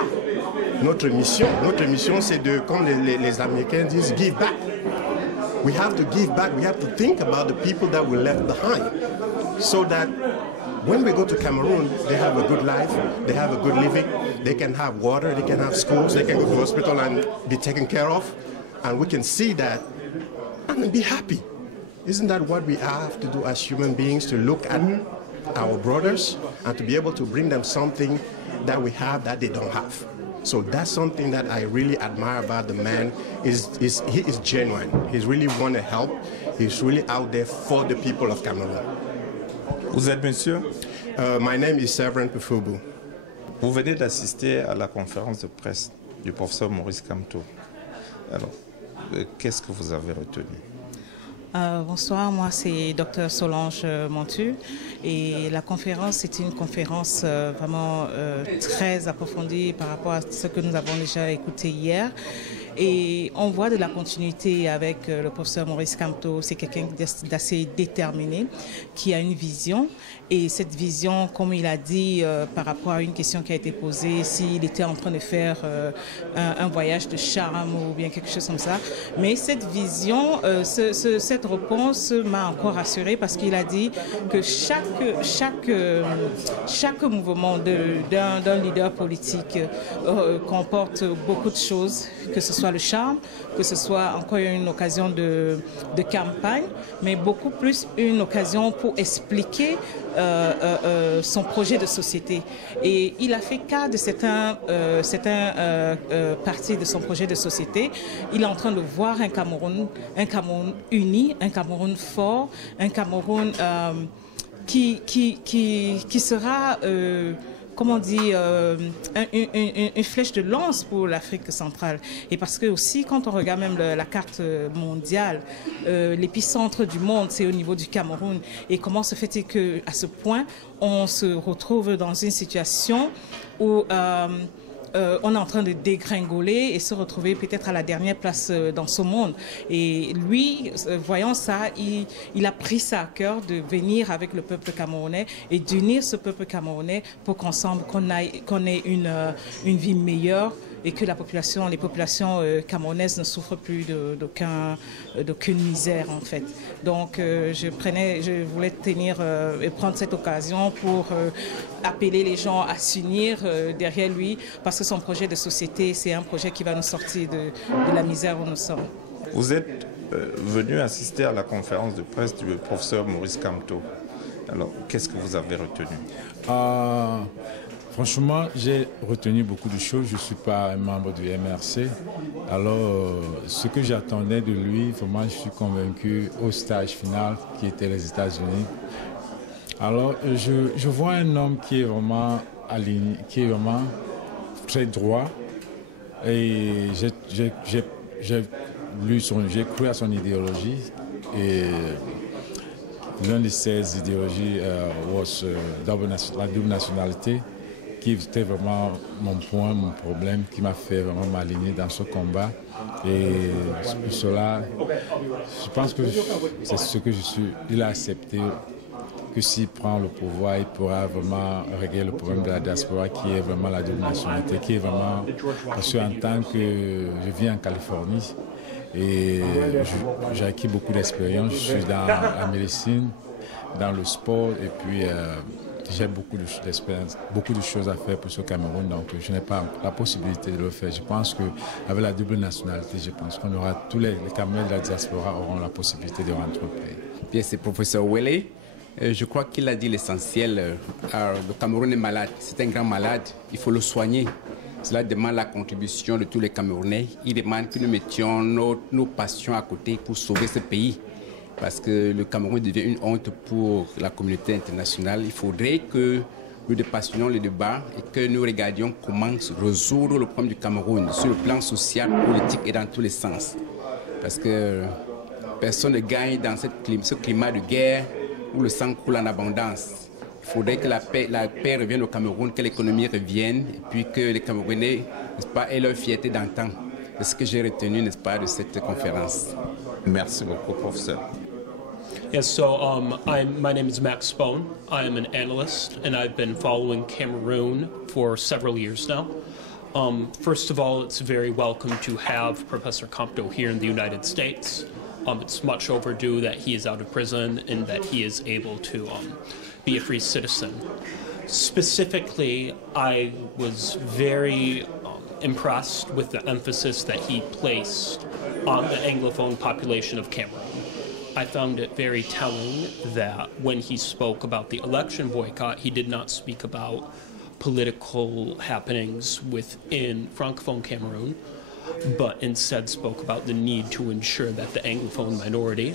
notre mission. Notre mission, c'est de, comme les Américains disent, give back. We have to give back. We have to think about the people that we left behind. So that when we go to Cameroon, they have a good life, they have a good living, they can have water, they can have schools, they can go to the hospital and be taken care of. And we can see that and be happy. Isn't that what we have to do as human beings, to look at our brothers and to be able to bring them something that we have that they don't have? So that's something that I really admire about the man. He is genuine. He really want to help. He's really out there for the people of Cameroon. Vous êtes monsieur? My name is Severin Pufubu. Vous venez d'assister à la conférence de presse du professeur Maurice Kamto. Alors, qu'est-ce que vous avez retenu? Bonsoir, moi c'est Dr Solange Montu et la conférence c'est une conférence vraiment très approfondie par rapport à ce que nous avons déjà écouté hier. Et on voit de la continuité avec le professeur Maurice Kamto. C'est quelqu'un d'assez déterminé, qui a une vision. Et cette vision, comme il a dit par rapport à une question qui a été posée, s'il était en train de faire un voyage de charme ou bien quelque chose comme ça. Mais cette vision, cette réponse m'a encore rassurée parce qu'il a dit que chaque mouvement d'un leader politique comporte beaucoup de choses, que ce soit soit le charme, que ce soit encore une occasion de campagne, mais beaucoup plus une occasion pour expliquer son projet de société. Et il a fait cas de certains parties de son projet de société. Il est en train de voir un Cameroun uni, un Cameroun fort, un Cameroun qui sera, comment on dit, une flèche de lance pour l'Afrique centrale. Et parce que aussi, quand on regarde même la carte mondiale, l'épicentre du monde, c'est au niveau du Cameroun. Et comment se fait-il qu'à ce point, on se retrouve dans une situation où on est en train de dégringoler et se retrouver peut-être à la dernière place dans ce monde. Et lui, voyant ça, il a pris ça à cœur de venir avec le peuple camerounais et d'unir ce peuple camerounais pour qu'ensemble, qu'on ait une vie meilleure et que les populations camerounaises ne souffrent plus d'aucune misère en fait. Donc je voulais et prendre cette occasion pour appeler les gens à s'unir derrière lui, parce que son projet de société, c'est un projet qui va nous sortir de la misère où nous sommes. Vous êtes venu assister à la conférence de presse du professeur Maurice Kamto. Alors, qu'est-ce que vous avez retenu? Franchement, j'ai retenu beaucoup de choses. Je ne suis pas un membre du MRC. Alors, ce que j'attendais de lui, vraiment, je suis convaincu au stage final qui était les États-Unis. Alors, je vois un homme qui est vraiment aligné, qui est vraiment très droit. Et j'ai cru à son idéologie. Et l'une de ses idéologies la double nationalité, qui était vraiment mon point, mon problème, qui m'a fait vraiment m'aligner dans ce combat. Et pour cela, je pense que c'est ce que je suis. Il a accepté que s'il prend le pouvoir, il pourra vraiment régler le problème de la diaspora, qui est vraiment la double nationalité, qui est vraiment... Parce qu'en tant que... Je vis en Californie et j'ai acquis beaucoup d'expérience. Je suis dans la médecine, dans le sport et puis... j'ai beaucoup d'expérience, beaucoup de choses à faire pour ce Cameroun, donc je n'ai pas la possibilité de le faire. Je pense qu'avec la double nationalité, je pense qu'on aura tous les Camerounais de la diaspora auront la possibilité de rentrer au pays. Bien, c'est professeur Wele. Je crois qu'il a dit l'essentiel. Le Cameroun est malade, c'est un grand malade, il faut le soigner. Cela demande la contribution de tous les Camerounais. Il demande que nous mettions nos passions à côté pour sauver ce pays. Parce que le Cameroun devient une honte pour la communauté internationale. Il faudrait que nous dépassions les débats et que nous regardions comment résoudre le problème du Cameroun sur le plan social, politique et dans tous les sens. Parce que personne ne gagne dans ce climat de guerre où le sang coule en abondance. Il faudrait que la paix revienne au Cameroun, que l'économie revienne et puis que les Camerounais, n'est-ce pas, aient leur fierté d'antan. C'est ce que j'ai retenu, n'est-ce pas, de cette conférence. Merci beaucoup, professeur. Yes, so my name is Max Spohn. I am an analyst, and I've been following Cameroon for several years now. First of all, it's very welcome to have Professor Kamto here in the United States. It's much overdue that he is out of prison and that he is able to be a free citizen. Specifically, I was very impressed with the emphasis that he placed on the Anglophone population of Cameroon. I found it very telling that when he spoke about the election boycott, he did not speak about political happenings within Francophone Cameroon, but instead spoke about the need to ensure that the Anglophone minority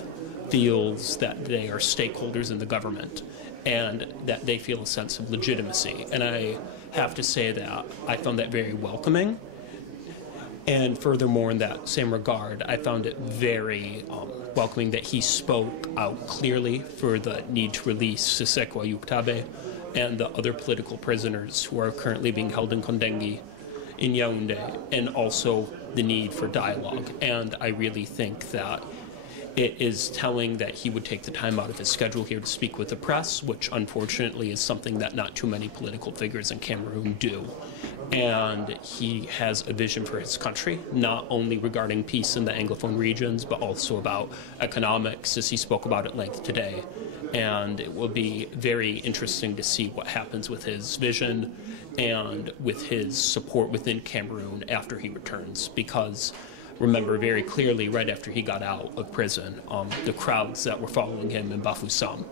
feels that they are stakeholders in the government and that they feel a sense of legitimacy. And I have to say that I found that very welcoming. And furthermore, in that same regard, I found it very welcoming that he spoke out clearly for the need to release Siseko Ayuktabe and the other political prisoners who are currently being held in Kondengi in Yaoundé, and also the need for dialogue. And I really think that it is telling that he would take the time out of his schedule here to speak with the press, which unfortunately is something that not too many political figures in Cameroon do. And he has a vision for his country, not only regarding peace in the Anglophone regions, but also about economics, as he spoke about at length today. And it will be very interesting to see what happens with his vision and with his support within Cameroon after he returns, because remember very clearly right after he got out of prison the crowds that were following him in Bafoussam.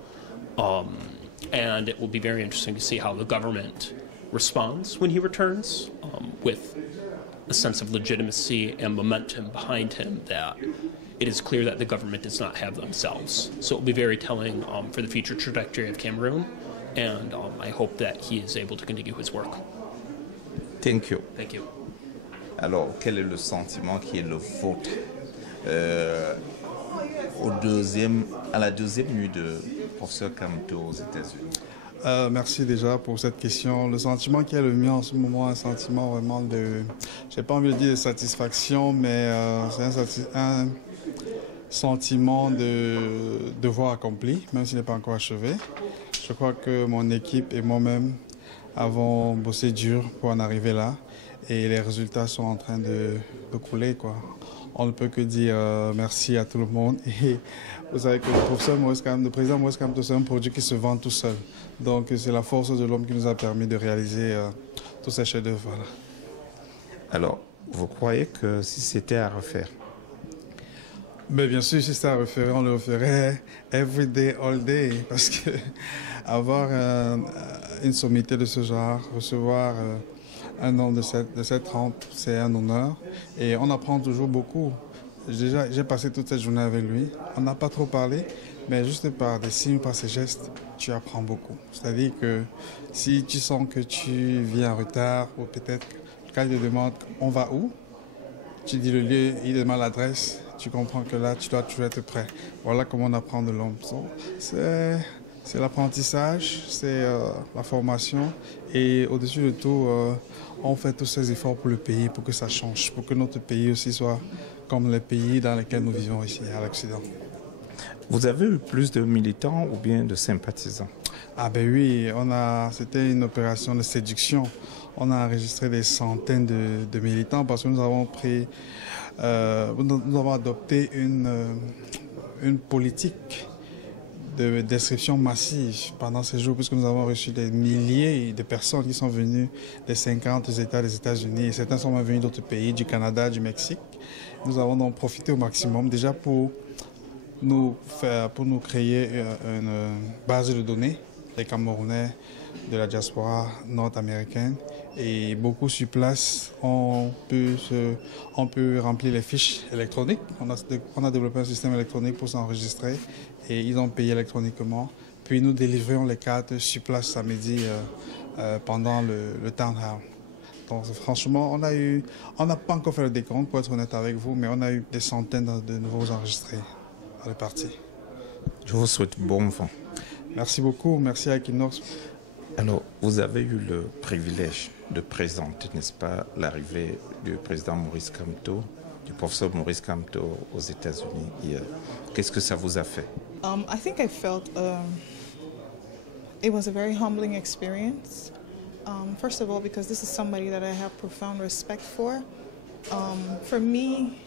And it will be very interesting to see how the government responds when he returns, with a sense of legitimacy and momentum behind him that it is clear that the government does not have themselves. So it will be very telling for the future trajectory of Cameroon, and I hope that he is able to continue his work. Thank you. Thank you. Alors, quel est le sentiment qui est le vôtre à la deuxième nuit de professeur Kamto aux États-Unis? Merci déjà pour cette question. Le sentiment qui est le mien en ce moment, un sentiment vraiment de, j'ai pas envie de dire de satisfaction, mais c'est un sentiment de devoir accompli, même s'il n'est pas encore achevé. Je crois que mon équipe et moi-même avons bossé dur pour en arriver là, et les résultats sont en train de couler, quoi. On ne peut que dire merci à tout le monde. Et vous savez que le président Maurice Kamto, c'est un produit qui se vend tout seul. Donc c'est la force de l'homme qui nous a permis de réaliser tous ces chefs-d'œuvre. Voilà. Alors, vous croyez que si c'était à refaire? Mais bien sûr, si c'était à refaire, on le referait every day, all day. Parce que avoir une sommité de ce genre, recevoir un homme de cette trempe, c'est un honneur. Et on apprend toujours beaucoup. J'ai passé toute cette journée avec lui. On n'a pas trop parlé, mais juste par des signes, par ses gestes, tu apprends beaucoup. C'est-à-dire que si tu sens que tu viens en retard, ou peut-être quand il te demande on va où, tu dis le lieu, il demande l'adresse, tu comprends que là, tu dois toujours être prêt. Voilà comment on apprend de l'homme. C'est l'apprentissage, c'est la formation, et au-dessus de tout, on fait tous ces efforts pour le pays, pour que ça change, pour que notre pays aussi soit comme les pays dans lesquels nous vivons ici à l'Occident. Vous avez eu plus de militants ou bien de sympathisants? Ah ben oui, c'était une opération de séduction. On a enregistré des centaines de militants parce que nous avons adopté une politique de description massive pendant ces jours, puisque nous avons reçu des milliers de personnes qui sont venues des 50 États des États-Unis, et certains sont même venus d'autres pays, du Canada, du Mexique. Nous avons donc profité au maximum déjà pour nous créer une base de données des Camerounais de la diaspora nord-américaine, et beaucoup sur place on peut remplir les fiches électroniques. On a développé un système électronique pour s'enregistrer, et ils ont payé électroniquement. Puis nous délivrons les cartes sur place samedi pendant le town hall. Donc franchement, on n'a pas encore fait le décompte pour être honnête avec vous, mais on a eu des centaines de nouveaux enregistrés dans les parties. Je vous souhaite bon vent. Merci beaucoup, merci à Equinox. Alors, vous avez eu le privilège de présenter, n'est-ce pas, l'arrivée du président Maurice Kamto, du professeur Maurice Kamto aux États-Unis hier. Qu'est-ce que ça vous a fait? I think I felt it was a very humbling experience. First of all, because this is somebody that I have profound respect for. For me,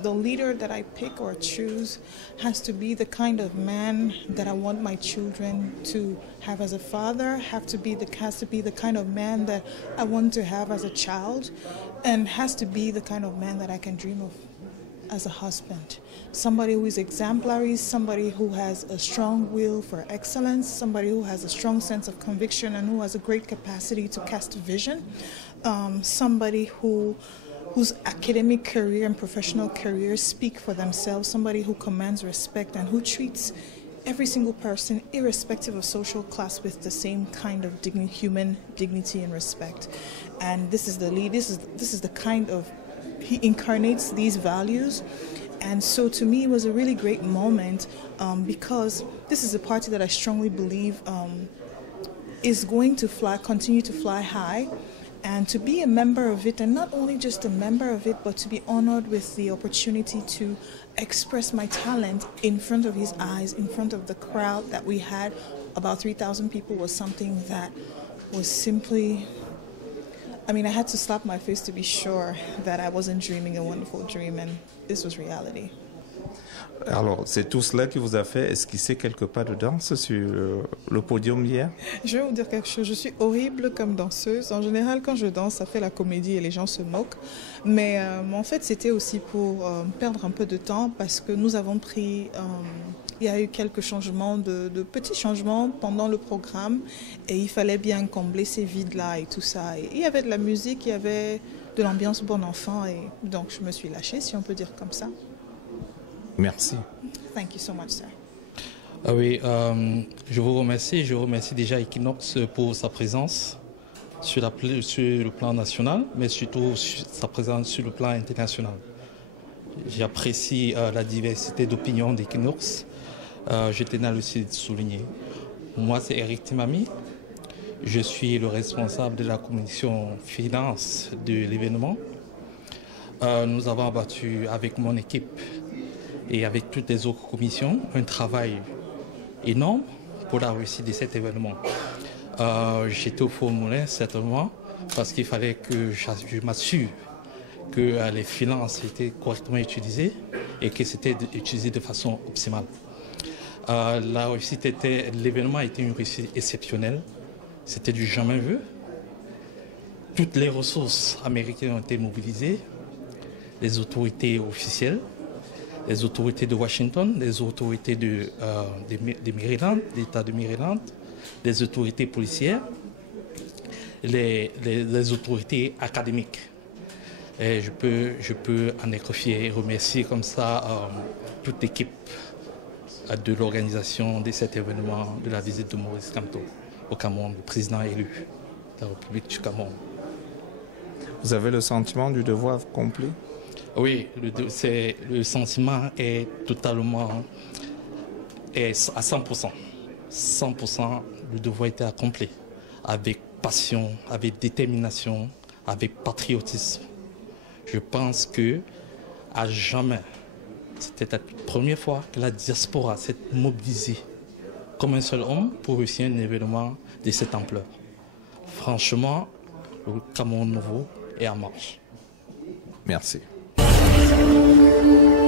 the leader that I pick or choose has to be the kind of man that I want my children to have as a father, has to be the kind of man that I want to have as a child, and has to be the kind of man that I can dream of as a husband. Somebody who is exemplary, somebody who has a strong will for excellence, somebody who has a strong sense of conviction and who has a great capacity to cast vision, somebody whose academic career and professional career speak for themselves, somebody who commands respect and who treats every single person, irrespective of social class, with the same kind of human dignity and respect. And this is the lead, this is the kind of, he incarnates these values. And so to me it was a really great moment because this is a party that I strongly believe is going to continue to fly high. And to be a member of it, and not only just a member of it, but to be honored with the opportunity to express my talent in front of his eyes, in front of the crowd that we had, about 3,000 people, was something that was simply, I mean, I had to slap my face to be sure that I wasn't dreaming a wonderful dream, and this was reality. Alors, c'est tout cela qui vous a fait esquisser quelques pas de danse sur le podium hier? Je vais vous dire quelque chose, je suis horrible comme danseuse. En général, quand je danse, ça fait la comédie et les gens se moquent. Mais en fait, c'était aussi pour perdre un peu de temps parce que nous avons pris... il y a eu quelques changements, de petits changements pendant le programme et il fallait bien combler ces vides-là et tout ça. Et il y avait de la musique, il y avait de l'ambiance bon enfant et donc je me suis lâchée, si on peut dire comme ça. Merci. Thank you so much, sir. Ah oui, je vous remercie. Je remercie déjà Equinox pour sa présence sur le plan national, mais surtout sa présence sur le plan international. J'apprécie la diversité d'opinions d'Equinox. Je tenais aussi à souligner. Moi, c'est Eric Timami. Je suis le responsable de la commission finance de l'événement. Nous avons abattu avec mon équipe et avec toutes les autres commissions un travail énorme pour la réussite de cet événement. J'étais au Four Moulin certainement parce qu'il fallait que je m'assure que les finances étaient correctement utilisées et que c'était utilisé de façon optimale. La réussite l'événement était une réussite exceptionnelle. C'était du jamais vu. Toutes les ressources américaines ont été mobilisées, les autorités officielles, les autorités de Washington, les autorités de Maryland, l'État de Maryland, les autorités policières, les autorités académiques. Et je peux en être fier et remercier comme ça toute l'équipe de l'organisation de cet événement, de la visite de Maurice Kamto au Cameroun, le président élu de la République du Cameroun. Vous avez le sentiment du devoir accompli? Oui, le sentiment est totalement à 100%. 100%, le devoir était accompli avec passion, avec détermination, avec patriotisme. Je pense que à jamais, c'était la première fois que la diaspora s'est mobilisée comme un seul homme pour réussir un événement de cette ampleur. Franchement, le Cameroun nouveau est en marche. Merci. Thank you.